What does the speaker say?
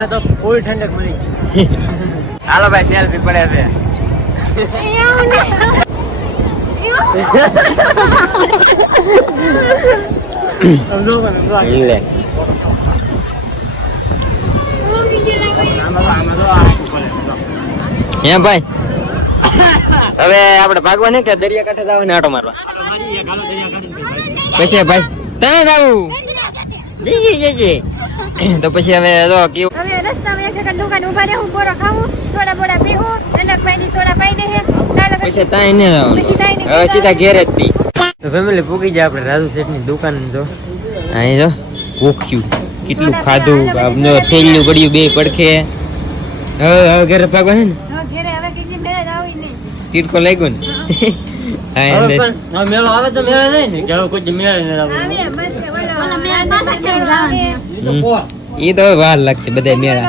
તો ફૂલ ઠંડક મળી ગઈ. હાલો ભાઈ સેલ્ફી પડે છે. હે ભાઈ હવે આપણે ભાગવા નહીં કે દરિયા કાંઠે જવાનું આટો મારવા પછી ભાઈ ત્યાં જવું તો પછી હવે જો કેવું હવે રસ્તામાં એક એક દુકાન ઉભા રહું, બોરો ખાવું, સોડા બોડા પીવું, ઠંડક ની સોડા પાઈ દે પછી ત્યાં ને હવે સીધા ઘેરે જ પી. તો ફેમિલી પૂકી જાય આપણે રાજુ શેઠ ની દુકાન જો અહીં જો ભૂખ્યું કેટલું ખાધું આપનો છેલ્લું ગળ્યું બે પડખે. હવે ઘરે ભાગવા છે ને ઘરે હવે કઈ મેળે આવી નહીં. તીરકો લાગ્યો ને હવે પણ મેળો આવે તો મેળે જાય ને કે હવે કોઈ મેળે ન આવે. આવે મસ્ત ઓલા મેળા પાસે આવે. તો પોર એ તો વાર લાગશે બધા મેળા.